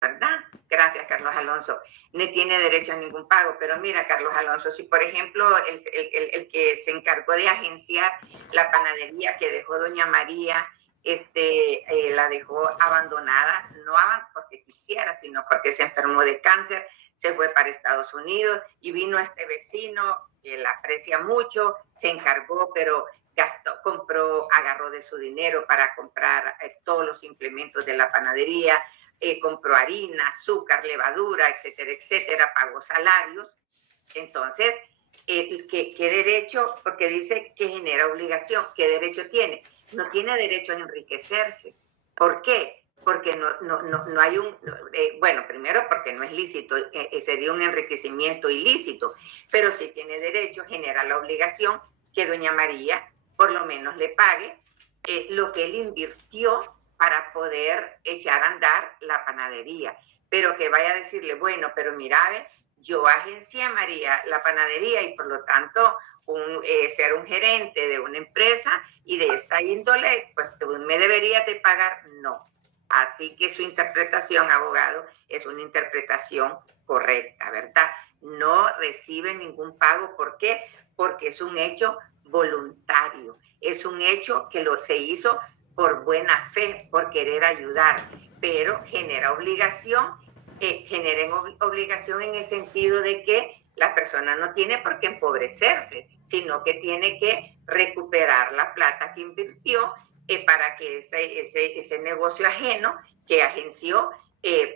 ¿verdad? Gracias, Carlos Alonso. No tiene derecho a ningún pago, pero mira, Carlos Alonso, si por ejemplo el que se encargó de agenciar la panadería que dejó doña María, la dejó abandonada, no porque quisiera, sino porque se enfermó de cáncer, se fue para Estados Unidos y vino este vecino que la aprecia mucho, se encargó, pero gastó, compró, agarró de su dinero para comprar todos los implementos de la panadería, compró harina, azúcar, levadura, etcétera, etcétera, pagó salarios. Entonces, ¿qué derecho? Porque dice que genera obligación. ¿Qué derecho tiene? No tiene derecho a enriquecerse. ¿Por qué? Porque no hay bueno, primero porque no es lícito, sería un enriquecimiento ilícito, pero sí tiene derecho, genera la obligación que doña María por lo menos le pague lo que él invirtió para poder echar a andar la panadería. Pero que vaya a decirle, bueno, pero mira, yo agencié a María la panadería y por lo tanto ser un gerente de una empresa y de esta índole, pues tú me deberías de pagar. No. Así que su interpretación, abogado, es una interpretación correcta, ¿verdad? No recibe ningún pago. ¿Por qué? Porque es un hecho voluntario. Es un hecho que se hizo por buena fe, por querer ayudar, pero genera obligación, obligación en el sentido de que la persona no tiene por qué empobrecerse, sino que tiene que recuperar la plata que invirtió para que ese negocio ajeno que agenció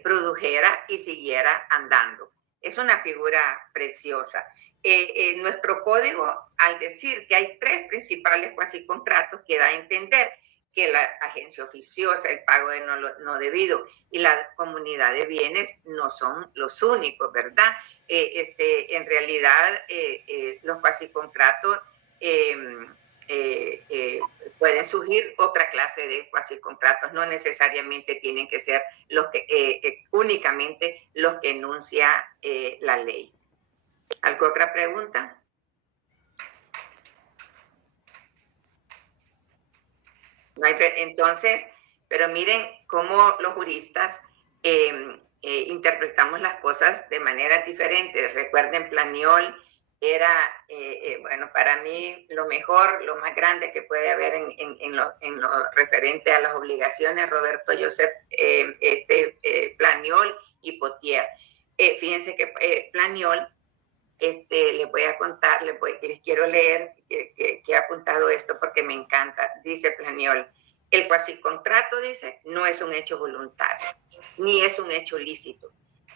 produjera y siguiera andando. Es una figura preciosa. Nuestro código, al decir que hay 3 principales cuasicontratos, que da a entender que la agencia oficiosa, el pago de no debido y la comunidad de bienes no son los únicos, ¿verdad? En realidad, los cuasicontratos pueden surgir otra clase de cuasicontratos, no necesariamente tienen que ser los que únicamente los que enuncia la ley. ¿Alguna otra pregunta? No hay, entonces, pero miren cómo los juristas interpretamos las cosas de manera diferente. Recuerden, Planiol era, bueno, para mí lo mejor, lo más grande que puede haber en lo referente a las obligaciones, Roberto Joseph, Planiol y Potier. Fíjense que Planiol, les voy a contar, les quiero leer que he apuntado esto porque me encanta. Dice Planiol, el cuasicontrato, dice, no es un hecho voluntario, ni es un hecho lícito.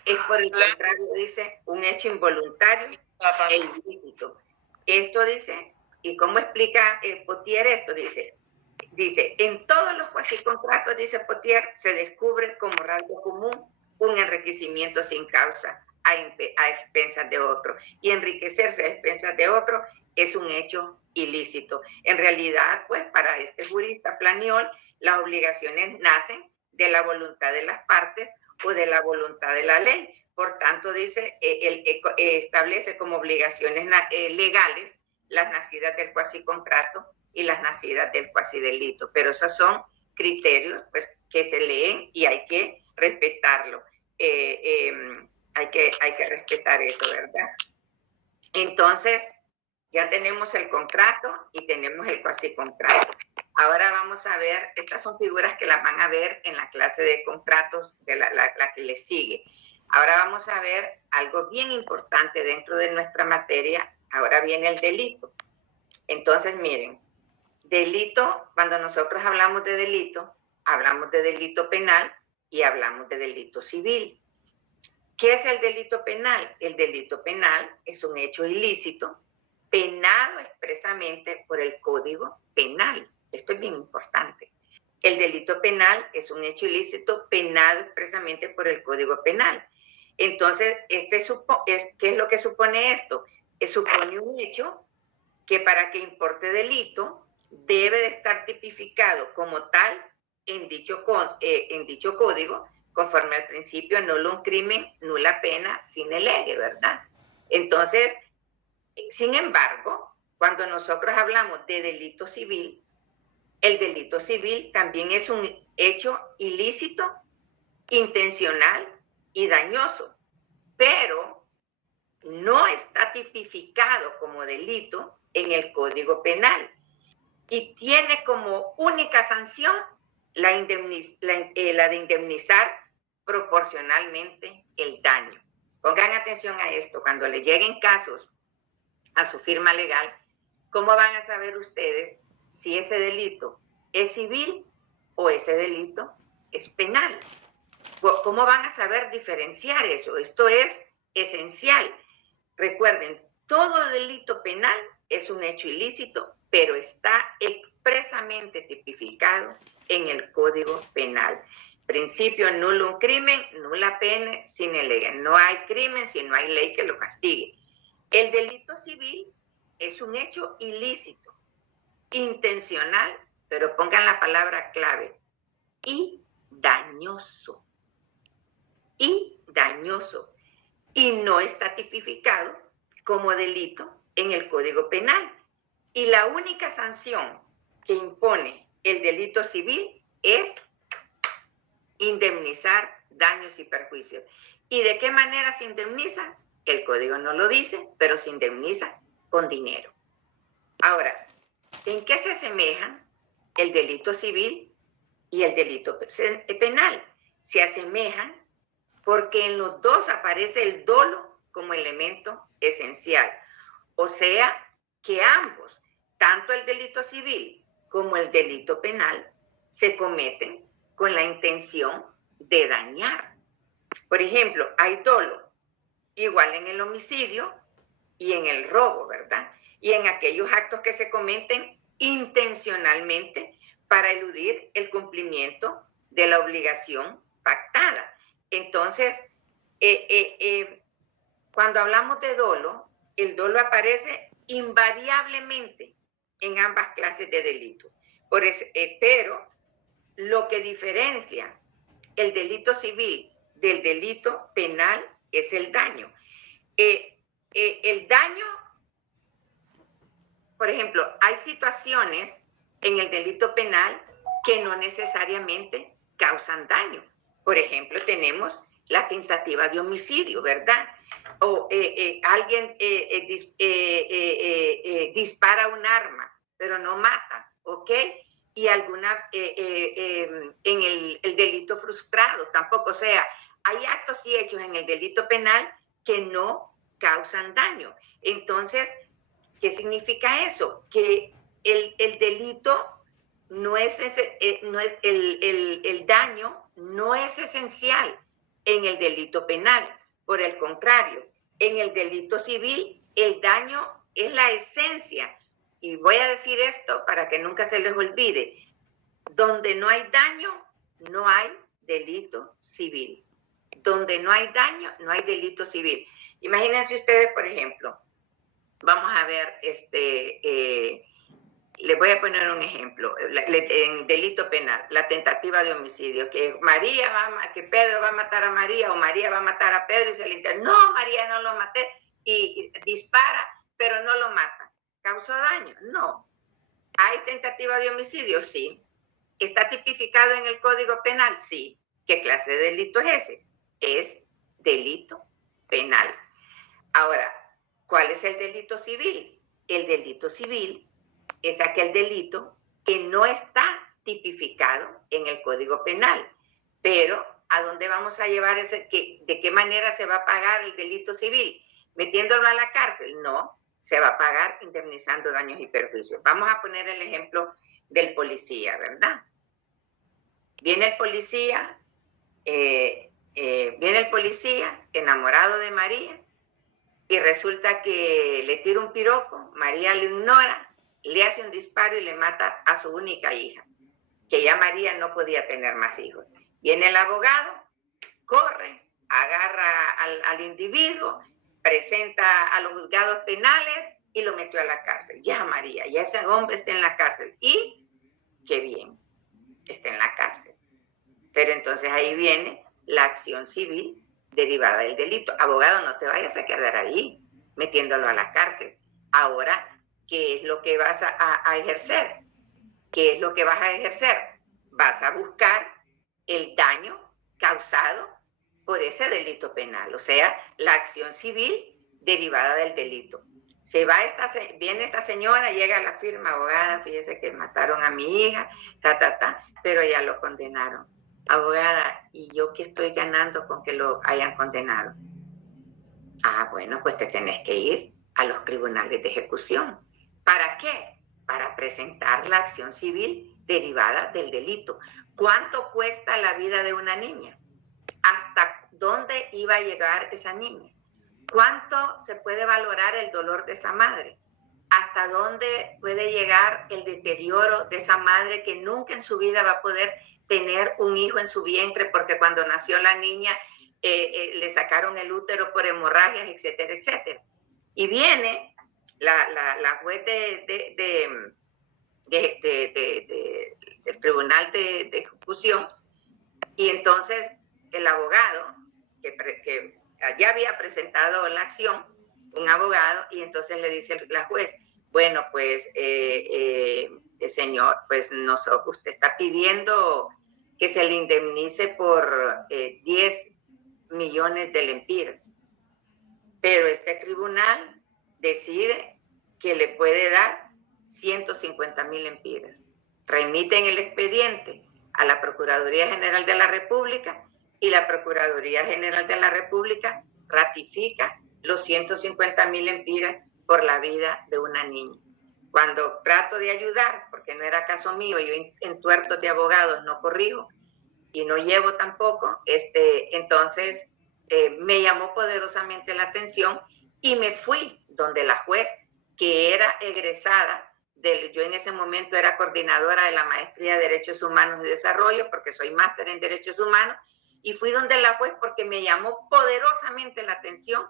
Es por el contrario, dice, un hecho involuntario e ilícito. Esto dice, ¿y cómo explica Potier esto? Dice, en todos los cuasicontratos, dice Potier, se descubre como rasgo común un enriquecimiento sin causa a expensas de otro. Y enriquecerse a expensas de otro es un hecho ilícito. En realidad, pues, para este jurista Planiol, las obligaciones nacen de la voluntad de las partes o de la voluntad de la ley. Por tanto, dice, establece como obligaciones legales las nacidas del cuasicontrato y las nacidas del cuasidelito. Pero esos son criterios, pues, que se leen y hay que respetarlo. Hay que respetar eso, ¿verdad? Entonces, ya tenemos el contrato y tenemos el cuasicontrato. Ahora vamos a ver, estas son figuras que las van a ver en la clase de contratos de la que les sigue. Ahora vamos a ver algo bien importante dentro de nuestra materia. Ahora viene el delito. Entonces, miren, delito, cuando nosotros hablamos de delito penal y hablamos de delito civil. ¿Qué es el delito penal? El delito penal es un hecho ilícito penado expresamente por el Código Penal. Esto es bien importante. El delito penal es un hecho ilícito penado expresamente por el Código Penal. Entonces, ¿qué es lo que supone esto? Supone un hecho que para que importe delito debe de estar tipificado como tal en dicho código, conforme al principio nulo un crimen, nula pena, sine lege, ¿verdad? Entonces, sin embargo, cuando nosotros hablamos de delito civil, el delito civil también es un hecho ilícito, intencional y dañoso, pero no está tipificado como delito en el Código Penal y tiene como única sanción la de indemnizar proporcionalmente el daño. Pongan atención a esto, cuando le lleguen casos a su firma legal, ¿cómo van a saber ustedes si ese delito es civil o ese delito es penal? ¿Cómo van a saber diferenciar eso? Esto es esencial. Recuerden, todo delito penal es un hecho ilícito, pero está expresamente tipificado en el Código Penal. Principio nullum crimen, nulla pena sine lege. No hay crimen si no hay ley que lo castigue. El delito civil es un hecho ilícito, intencional, pero pongan la palabra clave, y dañoso. Y dañoso. Y no está tipificado como delito en el Código Penal. Y la única sanción que impone el delito civil es indemnizar daños y perjuicios. ¿Y de qué manera se indemniza? El código no lo dice, pero se indemniza con dinero. Ahora, ¿en qué se asemejan el delito civil y el delito penal? Se asemejan porque en los dos aparece el dolo como elemento esencial. O sea, que ambos, tanto el delito civil como el delito penal, se cometen con la intención de dañar. Por ejemplo, hay dolo igual en el homicidio y en el robo, ¿verdad? Y en aquellos actos que se cometen intencionalmente para eludir el cumplimiento de la obligación pactada. Entonces, cuando hablamos de dolo, el dolo aparece invariablemente en ambas clases de delitos. Pero lo que diferencia el delito civil del delito penal es el daño. El daño, por ejemplo, hay situaciones en el delito penal que no necesariamente causan daño. Por ejemplo, tenemos la tentativa de homicidio, ¿verdad? O alguien dispara un arma, pero no mata, ¿ok? Y alguna, en el delito frustrado tampoco. O sea, hay actos y hechos en el delito penal que no causan daño. Entonces, ¿qué significa eso? Que el delito no es el daño no es esencial en el delito penal. Por el contrario, en el delito civil, el daño es la esencia. Y voy a decir esto para que nunca se les olvide. Donde no hay daño, no hay delito civil. Donde no hay daño, no hay delito civil. Imagínense ustedes, por ejemplo, vamos a ver, les voy a poner un ejemplo, en delito penal, la tentativa de homicidio, que Pedro va a matar a María o María va a matar a Pedro y se le dice, no, María no lo maté, y dispara, pero no lo mata. ¿Causó daño? No. ¿Hay tentativa de homicidio? Sí. ¿Está tipificado en el Código Penal? Sí. ¿Qué clase de delito es ese? Es delito penal. Ahora, ¿cuál es el delito civil? El delito civil es aquel delito que no está tipificado en el Código Penal. Pero, ¿a dónde vamos a llevar ese? ¿De qué manera se va a pagar el delito civil? ¿Metiéndolo a la cárcel? No, se va a pagar indemnizando daños y perjuicios. Vamos a poner el ejemplo del policía, ¿verdad? Viene el policía, enamorado de María, y resulta que le tira un piropo, María lo ignora, le hace un disparo y le mata a su única hija, que ya María no podía tener más hijos. Viene el abogado, corre, agarra al individuo, presenta a los juzgados penales y lo metió a la cárcel. Ya María, ya ese hombre está en la cárcel. Y qué bien, está en la cárcel. Pero entonces ahí viene la acción civil derivada del delito. Abogado, no te vayas a quedar ahí metiéndolo a la cárcel. Ahora, ¿qué es lo que vas a ejercer? ¿Qué es lo que vas a ejercer? Vas a buscar el daño causado por ese delito penal, o sea, la acción civil derivada del delito. Viene esta señora, llega a la firma, abogada, fíjese que mataron a mi hija, pero ya lo condenaron. Abogada, ¿y yo qué estoy ganando con que lo hayan condenado? Ah, bueno, pues te tenés que ir a los tribunales de ejecución. ¿Para qué? Para presentar la acción civil derivada del delito. ¿Cuánto cuesta la vida de una niña? ¿Hasta dónde iba a llegar esa niña? ¿Cuánto se puede valorar el dolor de esa madre? ¿Hasta dónde puede llegar el deterioro de esa madre que nunca en su vida va a poder tener un hijo en su vientre porque cuando nació la niña le sacaron el útero por hemorragias, etcétera, etcétera? Y viene la juez del Tribunal de Ejecución y entonces el abogado que ya había presentado la acción, un abogado, y entonces le dice la juez, bueno, pues, señor, pues usted está pidiendo que se le indemnice por 10 millones de lempiras, pero este tribunal decide que le puede dar 150,000 lempiras. Remiten el expediente a la Procuraduría General de la República y la Procuraduría General de la República ratifica los 150,000 lempiras por la vida de una niña. Cuando trato de ayudar, porque no era caso mío, yo en tuertos de abogados no corrijo y no llevo tampoco, entonces me llamó poderosamente la atención y me fui donde la juez, que era egresada yo en ese momento era coordinadora de la Maestría de Derechos Humanos y Desarrollo, porque soy máster en Derechos Humanos, y fui donde la juez porque me llamó poderosamente la atención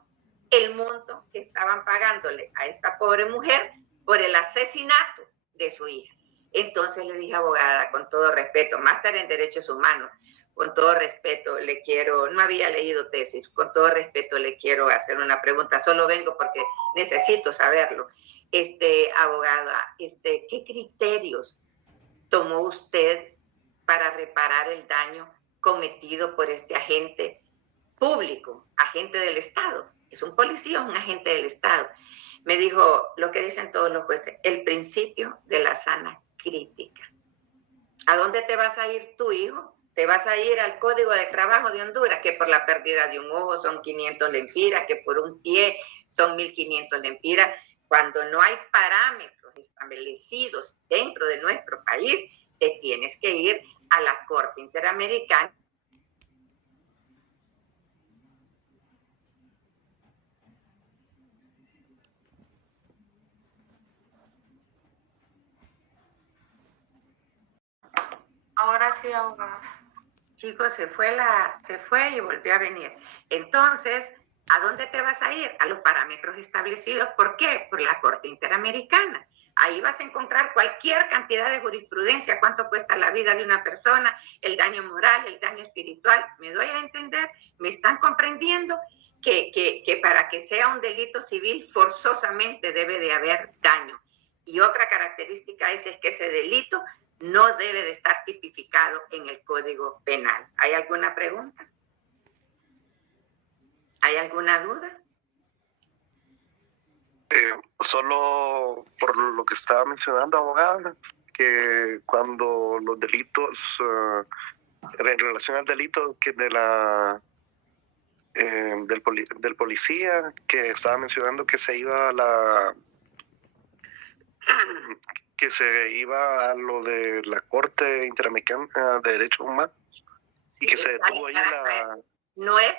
el monto que estaban pagándole a esta pobre mujer por el asesinato de su hija. Entonces le dije, abogada, con todo respeto, máster en Derechos Humanos, con todo respeto le quiero, no había leído tesis, con todo respeto le quiero hacer una pregunta, solo vengo porque necesito saberlo. Abogada, ¿qué criterios tomó usted para reparar el daño cometido por este agente público, agente del Estado? Es un policía, un agente del Estado. Me dijo lo que dicen todos los jueces, el principio de la sana crítica. ¿A dónde te vas a ir tu hijo? Te vas a ir al Código de Trabajo de Honduras, que por la pérdida de un ojo son 500 lempiras, que por un pie son 1,500 lempiras. Cuando no hay parámetros establecidos dentro de nuestro país, te tienes que ir a la Corte Interamericana. Ahora sí, abogada. Chicos, se fue y volvió a venir. Entonces, ¿a dónde te vas a ir? A los parámetros establecidos. ¿Por qué? Por la Corte Interamericana. Ahí vas a encontrar cualquier cantidad de jurisprudencia, cuánto cuesta la vida de una persona, el daño moral, el daño espiritual. ¿Me doy a entender? ¿Me están comprendiendo? Que para que sea un delito civil forzosamente debe de haber daño. Y otra característica es que ese delito no debe de estar tipificado en el Código Penal. ¿Hay alguna pregunta? ¿Hay alguna duda? Solo por lo que estaba mencionando, abogada, que cuando los delitos, en relación al delito que del policía, que estaba mencionando que se iba que se iba a lo de la Corte Interamericana de Derechos Humanos y que se detuvo ahí No es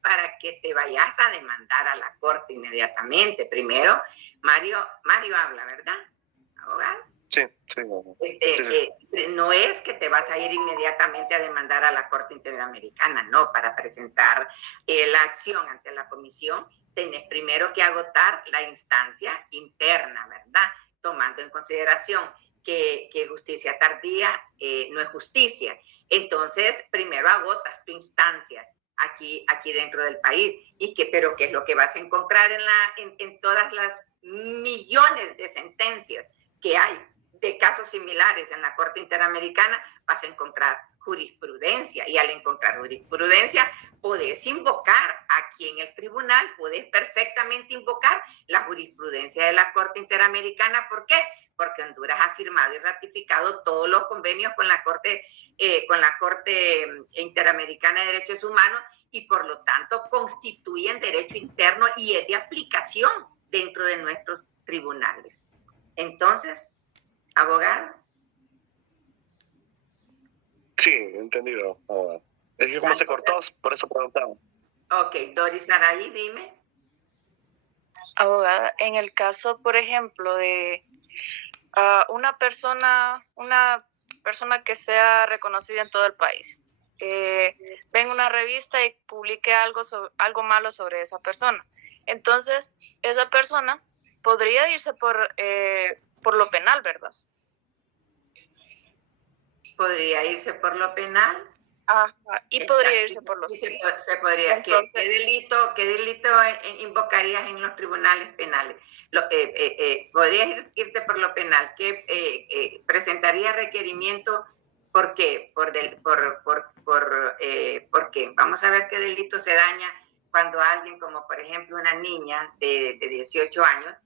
para que te vayas a demandar a la corte inmediatamente. Primero, Mario habla, ¿verdad, abogado? Sí. No es que te vas a ir inmediatamente a demandar a la Corte Interamericana, no, para presentar la acción ante la comisión, tenés primero que agotar la instancia interna, ¿verdad? Tomando en consideración que justicia tardía no es justicia. Entonces, primero agotas tu instancia aquí dentro del país. Pero ¿qué es lo que vas a encontrar en todas las millones de sentencias que hay de casos similares en la Corte Interamericana? Vas a encontrar jurisprudencia, y al encontrar jurisprudencia podés invocar aquí en el tribunal, podés perfectamente invocar la jurisprudencia de la Corte Interamericana. ¿Por qué? Porque Honduras ha firmado y ratificado todos los convenios con la Corte Interamericana de Derechos Humanos, y por lo tanto constituyen derecho interno y es de aplicación dentro de nuestros tribunales. Entonces, abogado. Sí, entendido, abogado. Es que como se cortó, por eso preguntaba. Ok, Doris Saraí, dime. Abogada, en el caso, por ejemplo, de una persona que sea reconocida en todo el país, ven una revista y publique algo malo sobre esa persona. Entonces, esa persona podría irse por lo penal, ¿verdad? Podría irse por lo penal. Ajá, y podría irse por lo civil. Se podría. Entonces, ¿Qué delito invocarías en los tribunales penales? Podrías irte por lo penal. ¿Presentaría requerimiento? ¿Por qué? ¿Por qué? Vamos a ver qué delito se daña cuando alguien, como por ejemplo una niña de 18 años,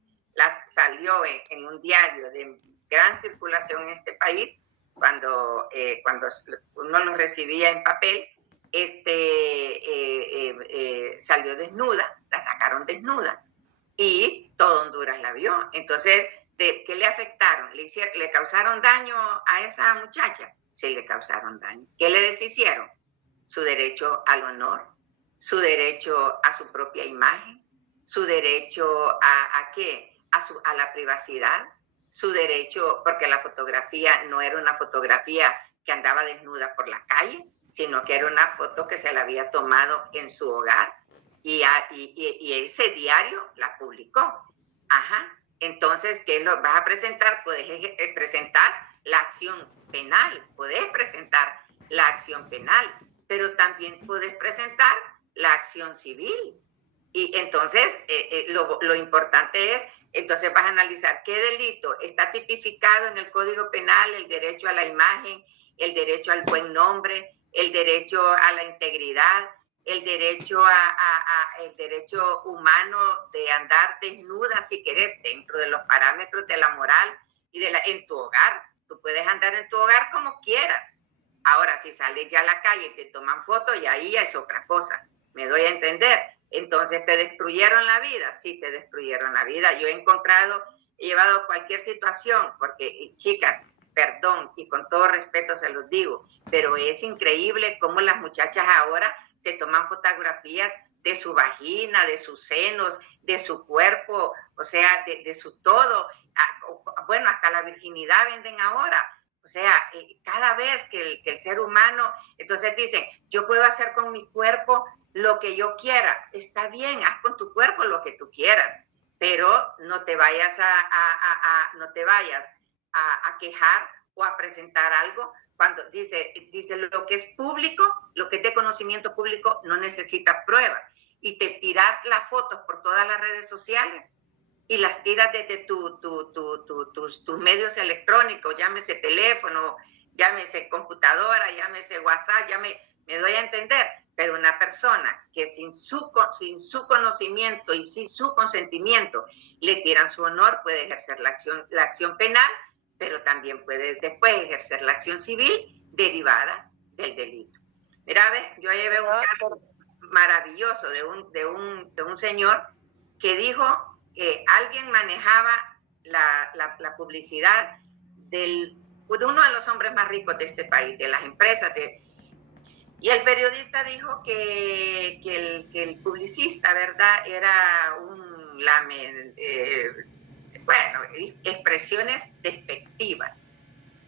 salió en un diario de gran circulación en este país, cuando uno lo recibía en papel, salió desnuda, la sacaron desnuda y todo Honduras la vio. Entonces, ¿qué le afectaron? ¿Le causaron daño a esa muchacha? Sí, le causaron daño. ¿Qué le deshicieron? Su derecho al honor, su derecho a su propia imagen, su derecho ¿a qué? A la privacidad, su derecho, porque la fotografía no era una fotografía que andaba desnuda por la calle, sino que era una foto que se la había tomado en su hogar, y ese diario la publicó. Ajá. Entonces, ¿qué lo vas a presentar? Puedes presentar la acción penal, puedes presentar la acción penal, pero también puedes presentar la acción civil. Y entonces, lo importante es, entonces vas a analizar qué delito está tipificado en el Código Penal: el derecho a la imagen, el derecho al buen nombre, el derecho a la integridad, el derecho el derecho humano de andar desnuda, si querés, dentro de los parámetros de la moral y en tu hogar. Tú puedes andar en tu hogar como quieras. Ahora, si sales ya a la calle y te toman fotos, y ahí es otra cosa. ¿Me doy a entender? Entonces, ¿te destruyeron la vida? Sí, te destruyeron la vida. Yo he llevado cualquier situación, porque, chicas, perdón, y con todo respeto se los digo, pero es increíble cómo las muchachas ahora se toman fotografías de su vagina, de sus senos, de su cuerpo, o sea, de su todo. Bueno, hasta la virginidad venden ahora. O sea, cada vez que el ser humano, entonces dicen, yo puedo hacer con mi cuerpo lo que yo quiera. Está bien, haz con tu cuerpo lo que tú quieras, pero no te vayas a quejar o a presentar algo cuando dice lo que es público, lo que es de conocimiento público, no necesita prueba. Y te tiras las fotos por todas las redes sociales y las tiras desde tus medios electrónicos, llámese teléfono, llámese computadora, llámese WhatsApp, me doy a entender. Pero una persona que sin su conocimiento y sin su consentimiento le tiran su honor, puede ejercer la acción penal, pero también puede después ejercer la acción civil derivada del delito. Mira, yo llevé un caso maravilloso de un señor que dijo que alguien manejaba la publicidad de uno de los hombres más ricos de este país, de las empresas. Y el periodista dijo que el publicista, ¿verdad?, era expresiones despectivas.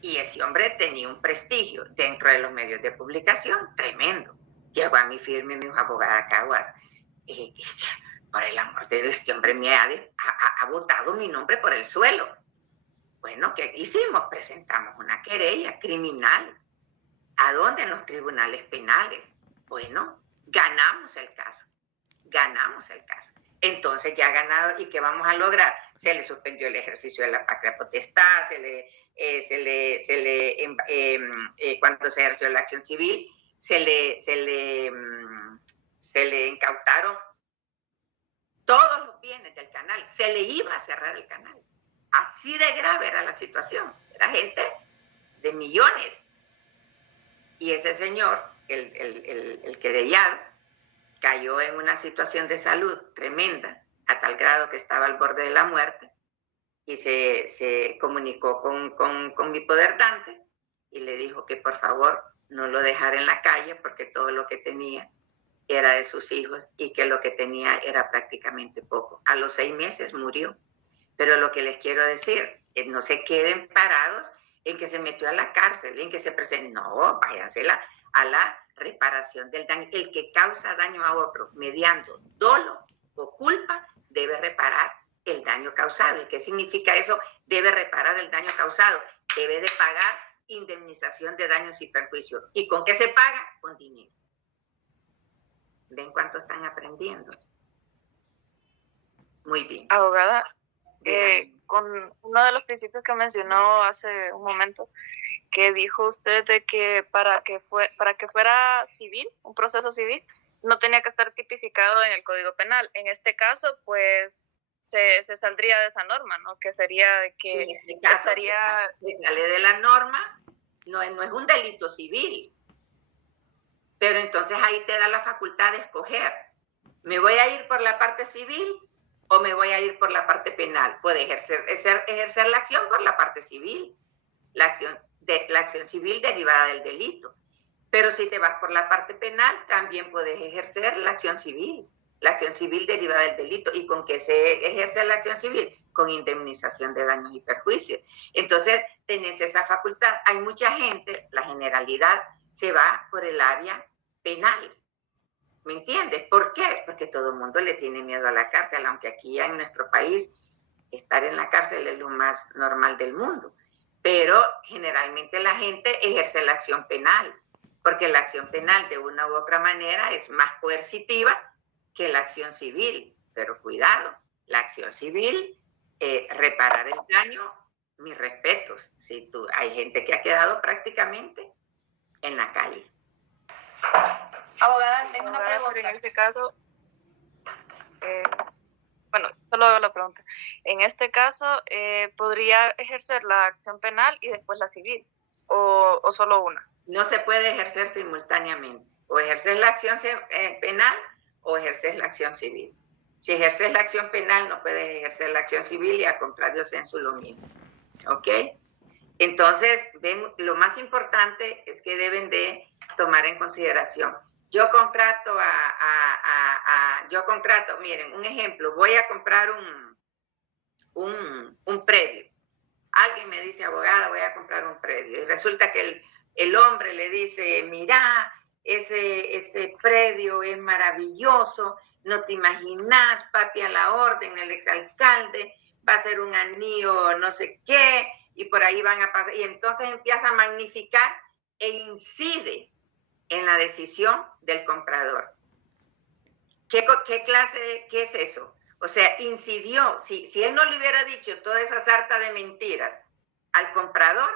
Y ese hombre tenía un prestigio dentro de los medios de publicación tremendo. Llegó a mi firma y me dijo, abogada Caguas, por el amor de Dios, este hombre me ha botado mi nombre por el suelo. Bueno, ¿qué hicimos? Presentamos una querella criminal. ¿A dónde? En los tribunales penales. Bueno, ganamos el caso. Entonces ya ganado, ¿y qué vamos a lograr? se le suspendió el ejercicio de la patria potestad, cuando se ejerció la acción civil, se le incautaron todos los bienes del canal, se le iba a cerrar el canal. Así de grave era la situación, era gente de millones. Y ese señor, el querellado, cayó en una situación de salud tremenda, a tal grado que estaba al borde de la muerte, y se comunicó con mi poderdante y le dijo que por favor no lo dejara en la calle porque todo lo que tenía era de sus hijos y que lo que tenía era prácticamente poco. A los 6 meses murió. Pero lo que les quiero decir, es no se queden parados en que se metió a la cárcel, en que se presentó. No, váyanse a la reparación del daño. El que causa daño a otro mediando dolo o culpa debe reparar el daño causado. ¿Y qué significa eso? Debe reparar el daño causado. Debe de pagar indemnización de daños y perjuicios. ¿Y con qué se paga? Con dinero. ¿Ven cuánto están aprendiendo? Muy bien. Abogada, con uno de los principios que mencionó hace un momento, que dijo usted de que para que fuera civil, un proceso civil, no tenía que estar tipificado en el Código Penal. En este caso, pues, se saldría de esa norma, ¿no? Que sería de que en este caso, estaría... Se sale de la norma, no es un delito civil. Pero entonces ahí te da la facultad de escoger. ¿Me voy a ir por la parte civil o me voy a ir por la parte penal? Puede ejercer la acción por la parte civil, la acción civil derivada del delito. Pero si te vas por la parte penal, también puedes ejercer la acción civil derivada del delito. ¿Y con qué se ejerce la acción civil? Con indemnización de daños y perjuicios. Entonces, tenés esa facultad. Hay mucha gente, la generalidad, se va por el área penal. ¿Me entiendes? ¿Por qué? Porque todo el mundo le tiene miedo a la cárcel, aunque aquí en nuestro país estar en la cárcel es lo más normal del mundo. Pero generalmente la gente ejerce la acción penal, porque la acción penal de una u otra manera es más coercitiva que la acción civil. Pero cuidado, la acción civil, reparar el daño, mis respetos. Hay gente que ha quedado prácticamente en la calle. Abogada, tengo una pregunta. En este caso, solo hago la pregunta. En este caso, ¿podría ejercer la acción penal y después la civil? ¿O solo una? No se puede ejercer simultáneamente. O ejerces la acción penal o ejerces la acción civil. Si ejerces la acción penal, no puedes ejercer la acción civil y al contrario, censo lo mismo. ¿Ok? Entonces, ven, lo más importante es que deben de tomar en consideración. Yo contrato miren, un ejemplo, voy a comprar un predio. Alguien me dice, abogada, voy a comprar un predio. Y resulta que el hombre le dice, mira, ese predio es maravilloso, no te imaginas, papi a la orden, el exalcalde, va a ser un anillo no sé qué, y por ahí van a pasar. Y entonces empieza a magnificar e incide en la decisión del comprador. ¿Qué es eso? O sea, incidió. Si él no le hubiera dicho toda esa sarta de mentiras al comprador,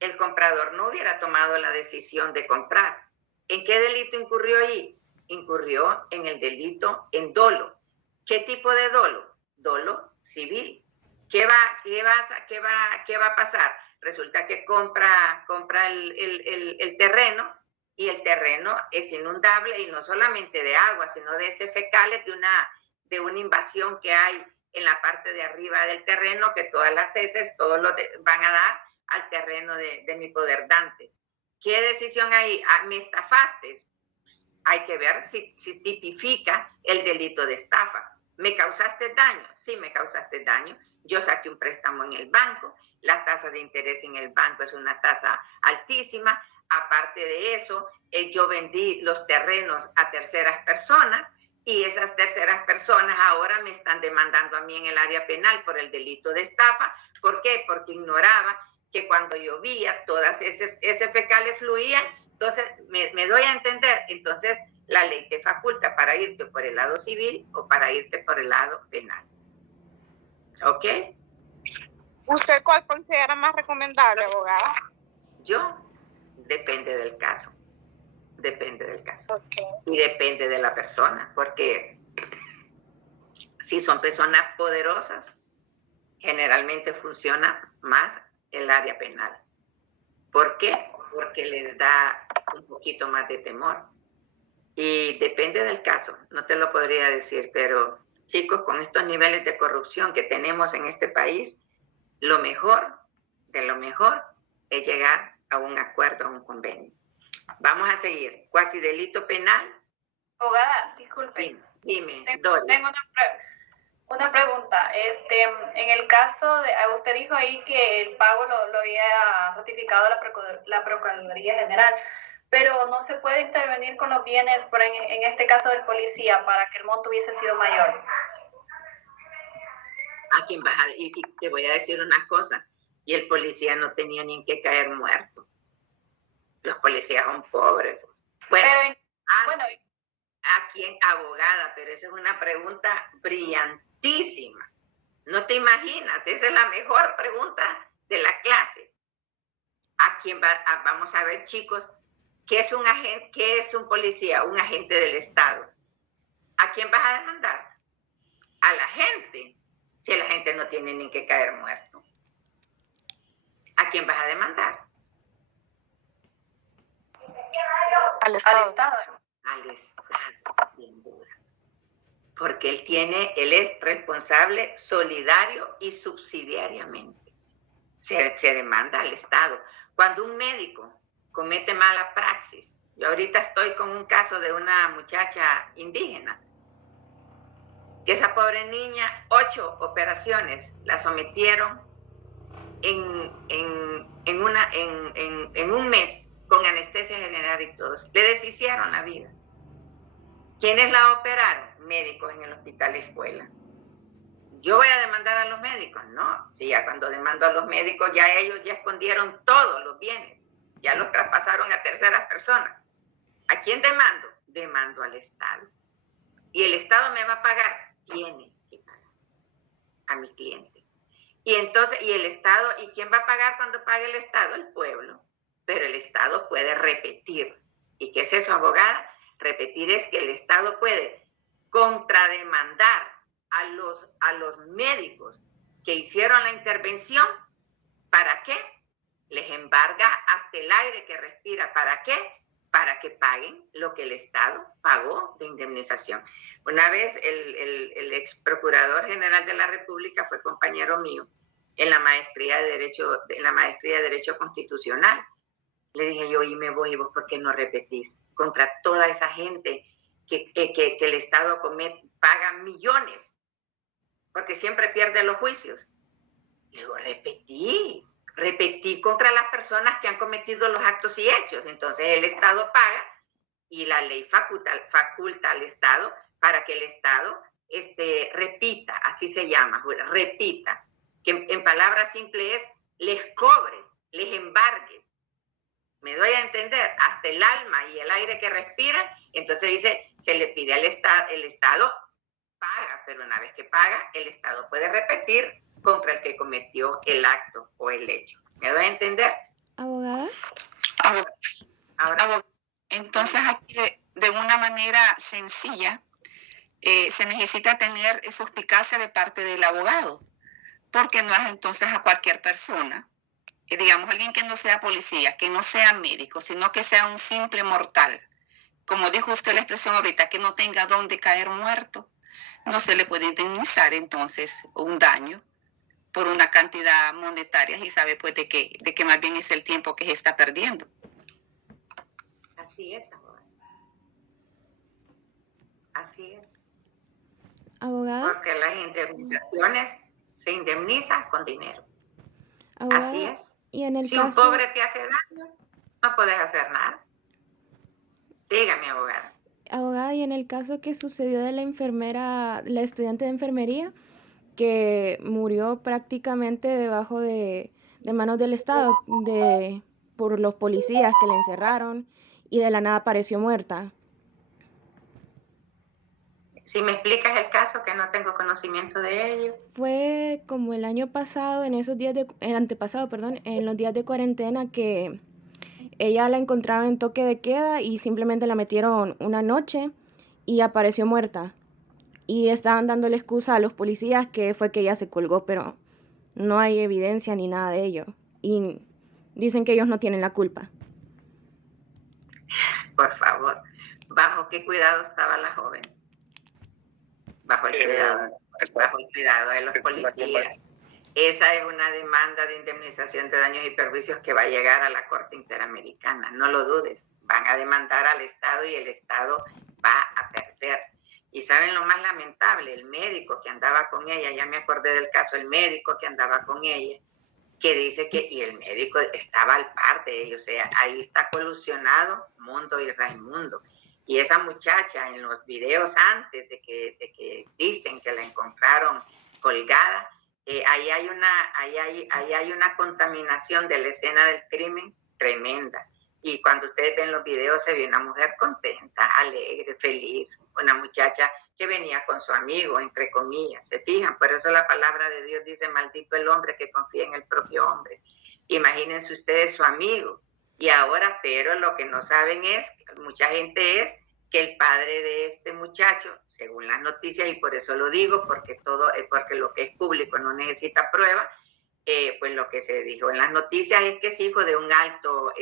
el comprador no hubiera tomado la decisión de comprar. ¿En qué delito incurrió ahí? Incurrió en el delito en dolo. ¿Qué tipo de dolo? Dolo civil. ¿Qué va a pasar? Resulta que compra el terreno, y el terreno es inundable, y no solamente de agua, sino de heces fecales de una invasión que hay en la parte de arriba del terreno, que todas las heces, van a dar al terreno de mi poderdante. ¿Qué decisión hay? ¿Me estafaste? Hay que ver si tipifica el delito de estafa. ¿Me causaste daño? Sí, me causaste daño. Yo saqué un préstamo en el banco, la tasa de interés en el banco es una tasa altísima. Aparte de eso, yo vendí los terrenos a terceras personas, y esas terceras personas ahora me están demandando a mí en el área penal por el delito de estafa. ¿Por qué? Porque ignoraba que cuando llovía todas esas fecales fluían. Entonces, me doy a entender. Entonces, la ley te faculta para irte por el lado civil o para irte por el lado penal. ¿Ok? ¿Usted cuál considera más recomendable, abogada? Yo, depende del caso. Depende del caso. Okay. Y depende de la persona, porque si son personas poderosas, generalmente funciona más el área penal. ¿Por qué? Porque les da un poquito más de temor. Y depende del caso, no te lo podría decir, pero chicos, con estos niveles de corrupción que tenemos en este país, lo mejor de lo mejor es llegar a un acuerdo, a un convenio. Vamos a seguir. Cuasi delito penal. Abogada, disculpe. Dime, Tengo una pregunta. En el caso de, usted dijo ahí que el pago lo había notificado la Procuraduría General, pero no se puede intervenir con los bienes, en este caso del policía, para que el monto hubiese sido mayor. ¿A quién vas a ir? Y te voy a decir una cosa. Y el policía no tenía ni en qué caer muerto. Los policías son pobres. Bueno, ¿a quién? Abogada, pero esa es una pregunta brillantísima. No te imaginas, esa es la mejor pregunta de la clase. ¿A quién va? Vamos a ver, chicos, ¿qué es un agente? ¿Qué es un policía? Un agente del Estado. ¿A quién vas a demandar? A la gente. Si la gente no tiene ni que caer muerto. ¿A quién vas a demandar? Al Estado. Al Estado, sin duda. Porque él es responsable solidario y subsidiariamente. Se demanda al Estado. Cuando un médico comete mala praxis, yo ahorita estoy con un caso de una muchacha indígena, que esa pobre niña, 8 operaciones la sometieron en un mes con anestesia general y todo. Le deshicieron la vida. ¿Quiénes la operaron? Médicos en el hospital escuela. ¿Yo voy a demandar a los médicos? No. Sí, ya cuando demando a los médicos, ya ellos ya escondieron todos los bienes. Ya los traspasaron a terceras personas. ¿A quién demando? Demando al Estado. ¿Y el Estado me va a pagar? Tiene que pagar a mi cliente. Y entonces, ¿y el Estado? ¿Y quién va a pagar cuando pague el Estado? El pueblo. Pero el Estado puede repetir. ¿Y qué es eso, abogada? Repetir es que el Estado puede contrademandar a los médicos que hicieron la intervención. ¿Para qué? Les embarga hasta el aire que respira. ¿Para qué? Para que paguen lo que el Estado pagó de indemnización. Una vez el ex procurador general de la República fue compañero mío en la maestría de Derecho Constitucional. Le dije yo, y me voy, ¿y vos por qué no repetís? Contra toda esa gente que el Estado paga millones, porque siempre pierde los juicios. Le digo, repetí contra las personas que han cometido los actos y hechos. Entonces el Estado paga y la ley faculta al Estado para que el Estado repita, así se llama, repita, que en palabras simples es les cobre, les embargue. Me doy a entender, hasta el alma y el aire que respiran. Entonces dice, se le pide al Estado, el Estado paga, pero una vez que paga, el Estado puede repetir contra el que cometió el acto o el hecho. ¿Me doy a entender? ¿Abogada? Ahora, entonces aquí de una manera sencilla se necesita tener suspicacia de parte del abogado, porque no es entonces a cualquier persona, digamos alguien que no sea policía, que no sea médico, sino que sea un simple mortal. Como dijo usted la expresión ahorita, que no tenga dónde caer muerto, no se le puede indemnizar entonces un daño por una cantidad monetaria y sabe pues de que más bien es el tiempo que se está perdiendo. Así es, abogada. Así es. ¿Abogada? Porque las indemnizaciones se indemnizan con dinero. ¿Abogada? Así es. Y en el si caso... un pobre te hace daño, no puedes hacer nada. Dígame, abogada. Abogada, y en el caso que sucedió de la enfermera, la estudiante de enfermería, que murió prácticamente debajo de manos del Estado, por los policías que la encerraron y de la nada apareció muerta. Si me explicas el caso, que no tengo conocimiento de ello. Fue como el año pasado, en esos días el antepasado, perdón, en los días de cuarentena que ella la encontraron en toque de queda y simplemente la metieron una noche y apareció muerta. Y estaban dándole excusa a los policías que fue que ella se colgó, pero no hay evidencia ni nada de ello. Y dicen que ellos no tienen la culpa. Por favor, ¿bajo qué cuidado estaba la joven? Bajo el cuidado de los policías. Esa es una demanda de indemnización de daños y perjuicios que va a llegar a la Corte Interamericana, no lo dudes. Van a demandar al Estado y el Estado va a perder. Y ¿saben lo más lamentable? El médico que andaba con ella, ya me acordé del caso, el médico que andaba con ella, que dice que, y el médico estaba al par de ellos, o sea, ahí está colusionado Mundo y Raimundo. Y esa muchacha en los videos antes de que dicen que la encontraron colgada, ahí hay una contaminación de la escena del crimen tremenda. Y cuando ustedes ven los videos se ve una mujer contenta, alegre, feliz, una muchacha que venía con su amigo, entre comillas, ¿se fijan? Por eso la palabra de Dios dice, maldito el hombre que confía en el propio hombre. Imagínense ustedes su amigo. Y ahora, pero lo que no saben es, mucha gente es que el padre de este muchacho, según las noticias, y por eso lo digo, porque lo que es público no necesita prueba, pues lo que se dijo en las noticias es que es hijo de un alto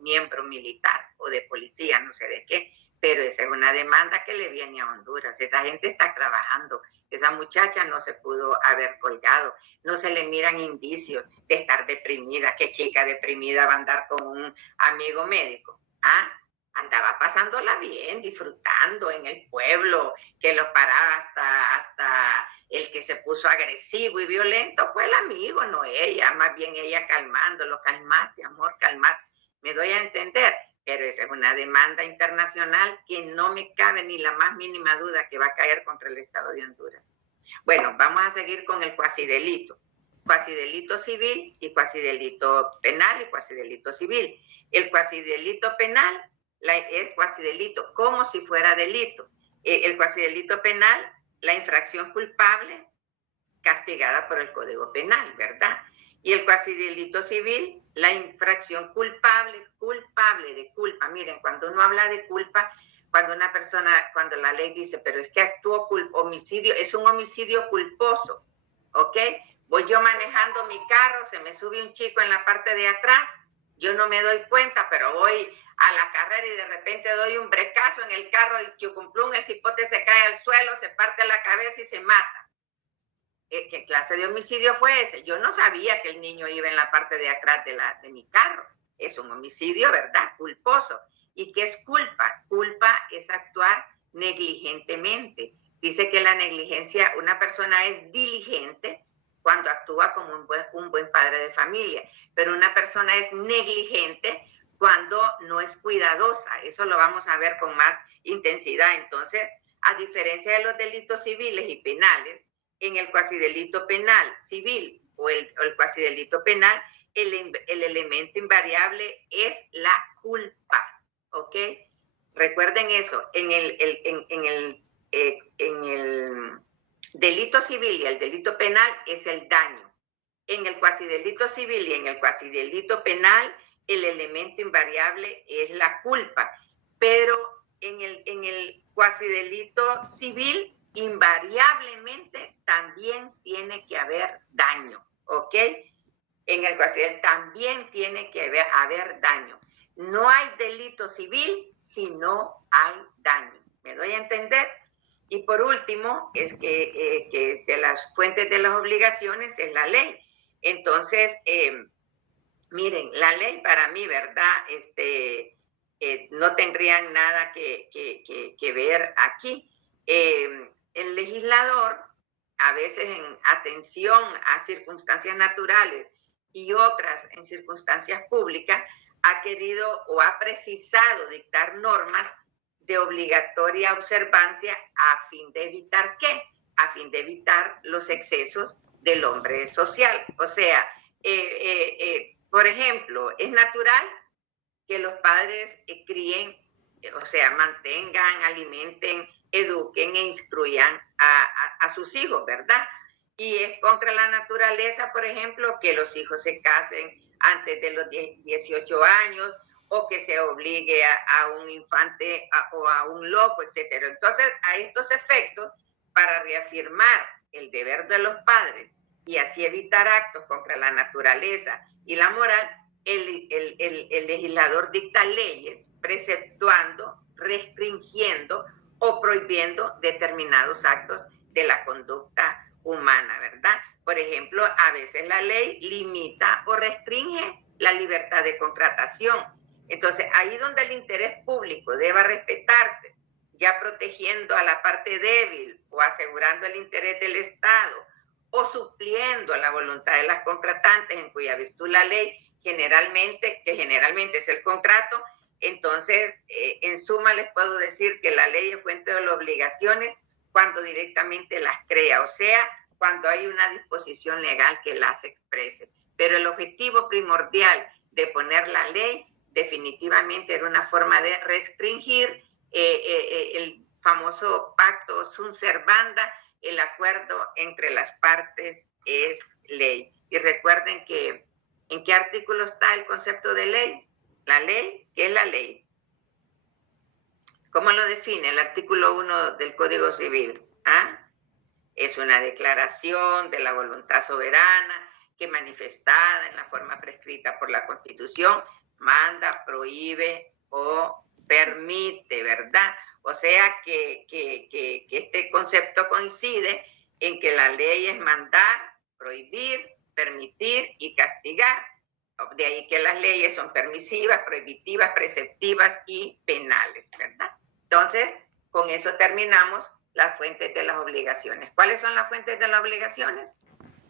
miembro militar o de policía, no sé de qué, pero esa es una demanda que le viene a Honduras. Esa gente está trabajando. Esa muchacha no se pudo haber colgado. No se le miran indicios de estar deprimida. ¿Qué chica deprimida va a andar con un amigo médico? ¿Ah? Andaba pasándola bien, disfrutando en el pueblo, que lo paraba hasta el que se puso agresivo y violento fue el amigo, no ella, más bien ella calmándolo, calmate, amor, calmate. Me doy a entender, pero esa es una demanda internacional que no me cabe ni la más mínima duda que va a caer contra el Estado de Honduras. Bueno, vamos a seguir con el cuasidelito. Cuasidelito civil y cuasidelito penal y cuasidelito civil. El cuasidelito penal es cuasidelito como si fuera delito. El cuasidelito penal, la infracción culpable castigada por el Código Penal, ¿verdad? Y el cuasidelito civil, la infracción culpable de culpa. Miren, cuando uno habla de culpa, cuando la ley dice, pero es que actuó homicidio, es un homicidio culposo, ¿ok? Voy yo manejando mi carro, se me sube un chico en la parte de atrás, yo no me doy cuenta, pero voy a la carrera y de repente doy un brecazo en el carro y chucumplum, el cipote se cae al suelo, se parte la cabeza y se mata. ¿Qué clase de homicidio fue ese? Yo no sabía que el niño iba en la parte de atrás de mi carro. Es un homicidio, ¿verdad? Culposo. ¿Y qué es culpa? Culpa es actuar negligentemente. Dice que la negligencia, una persona es diligente cuando actúa como un buen padre de familia, pero una persona es negligente cuando no es cuidadosa. Eso lo vamos a ver con más intensidad. Entonces, a diferencia de los delitos civiles y penales, en el cuasidelito penal civil o el cuasidelito penal, el elemento invariable es la culpa, ¿ok? Recuerden eso, en el delito civil y el delito penal es el daño. En el cuasidelito civil y en el cuasidelito penal, el elemento invariable es la culpa, pero en el cuasidelito civil, invariablemente también tiene que haber daño, ¿ok? En el cuasidelito también tiene que haber daño. No hay delito civil si no hay daño. ¿Me doy a entender? Y por último, es que de las fuentes de las obligaciones es la ley. Entonces, miren, la ley para mí, ¿verdad? No tendrían nada que ver aquí. El legislador, a veces en atención a circunstancias naturales y otras en circunstancias públicas, ha querido o ha precisado dictar normas de obligatoria observancia a fin de evitar ¿qué? A fin de evitar los excesos del hombre social. O sea, por ejemplo, es natural que los padres críen, o sea, mantengan, alimenten destruyan a sus hijos, ¿verdad? Y es contra la naturaleza, por ejemplo, que los hijos se casen antes de los 18 años o que se obligue a un infante o a un loco, etc. Entonces, a estos efectos, para reafirmar el deber de los padres y así evitar actos contra la naturaleza y la moral, el legislador dicta leyes preceptuando, restringiendo o prohibiendo determinados actos de la conducta humana, ¿verdad? Por ejemplo, a veces la ley limita o restringe la libertad de contratación. Entonces, ahí donde el interés público deba respetarse, ya protegiendo a la parte débil o asegurando el interés del Estado o supliendo la voluntad de las contratantes en cuya virtud la ley generalmente es el contrato. Entonces, en suma les puedo decir que la ley es fuente de las obligaciones cuando directamente las crea, o sea, cuando hay una disposición legal que las exprese. Pero el objetivo primordial de poner la ley definitivamente era una forma de restringir el famoso pacto sunt servanda, el acuerdo entre las partes es ley. Y recuerden que ¿en qué artículo está el concepto de ley? La ley, ¿qué es la ley? ¿Cómo lo define el artículo 1 del Código Civil? ¿Ah? Es una declaración de la voluntad soberana que manifestada en la forma prescrita por la Constitución manda, prohíbe o permite, ¿verdad? O sea que este concepto coincide en que la ley es mandar, prohibir, permitir y castigar. De ahí que las leyes son permisivas, prohibitivas, preceptivas y penales, ¿verdad? Entonces, con eso terminamos las fuentes de las obligaciones. ¿Cuáles son las fuentes de las obligaciones?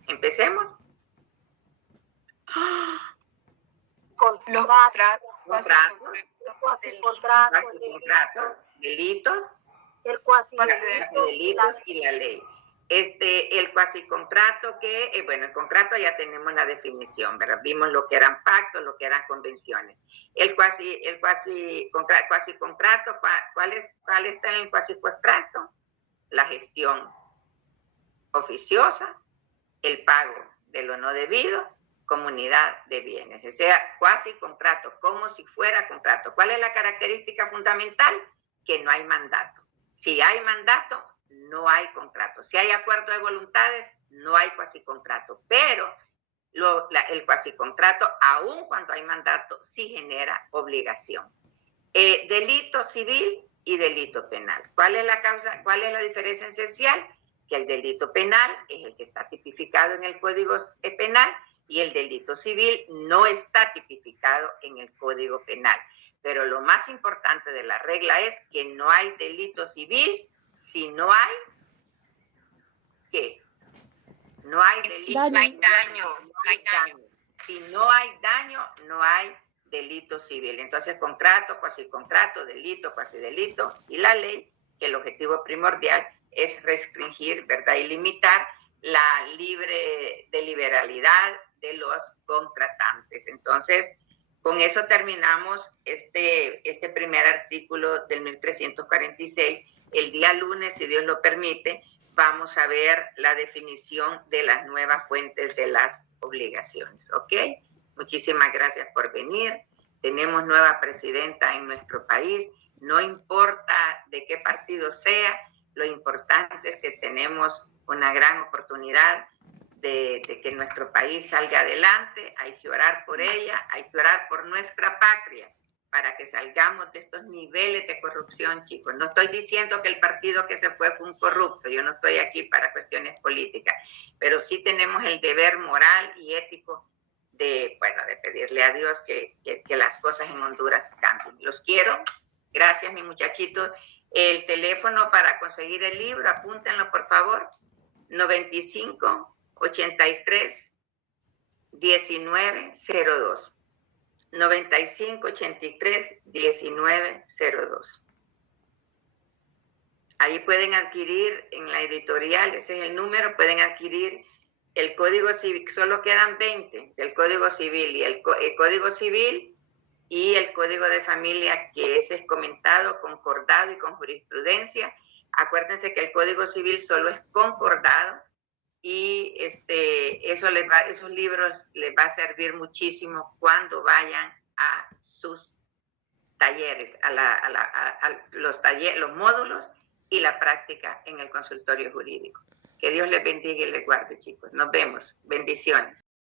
Empecemos. Contratos, Cuasicontratos, delitos, delitos y la ley. El cuasicontrato el contrato ya tenemos la definición, ¿verdad? Vimos lo que eran pactos, lo que eran convenciones. El cuasicontrato, ¿cuál está en el cuasicontrato? La gestión oficiosa, el pago de lo no debido, comunidad de bienes. O sea, cuasicontrato, como si fuera contrato. ¿Cuál es la característica fundamental? Que no hay mandato. Si hay mandato, no hay contrato. Si hay acuerdo de voluntades, no hay cuasicontrato. Pero el cuasicontrato, aun cuando hay mandato, sí genera obligación. Delito civil y delito penal. ¿Cuál es la causa? ¿Cuál es la diferencia esencial? Que el delito penal es el que está tipificado en el Código Penal y el delito civil no está tipificado en el Código Penal. Pero lo más importante de la regla es que no hay delito civil si no hay ¿qué? No hay delito. Daño. Si no hay daño, no hay delito civil. Entonces, contrato, cuasicontrato, delito, cuasidelito y la ley, que el objetivo primordial es restringir, ¿verdad? Y limitar la libre deliberalidad de los contratantes. Entonces, con eso terminamos este primer artículo del 1346. El día lunes, si Dios lo permite, vamos a ver la definición de las nuevas fuentes de las obligaciones, ¿ok? Muchísimas gracias por venir. Tenemos nueva presidenta en nuestro país. No importa de qué partido sea, lo importante es que tenemos una gran oportunidad de que nuestro país salga adelante. Hay que orar por ella, hay que orar por nuestra patria para que salgamos de estos niveles de corrupción, chicos. No estoy diciendo que el partido que se fue un corrupto, yo no estoy aquí para cuestiones políticas, pero sí tenemos el deber moral y ético de pedirle a Dios que las cosas en Honduras cambien. Los quiero. Gracias, mis muchachitos. El teléfono para conseguir el libro, apúntenlo, por favor. 95 83 1902. 95 83 1902. Ahí pueden adquirir en la editorial, ese es el número, pueden adquirir el Código Civil, solo quedan 20 del Código Civil y el Código Civil y el Código de Familia, que ese es comentado, concordado y con jurisprudencia, Acuérdense que el Código Civil solo es concordado y esos libros les va a servir muchísimo cuando vayan a sus talleres, los módulos y la práctica en el consultorio jurídico. Que Dios les bendiga y les guarde, chicos. Nos vemos. Bendiciones.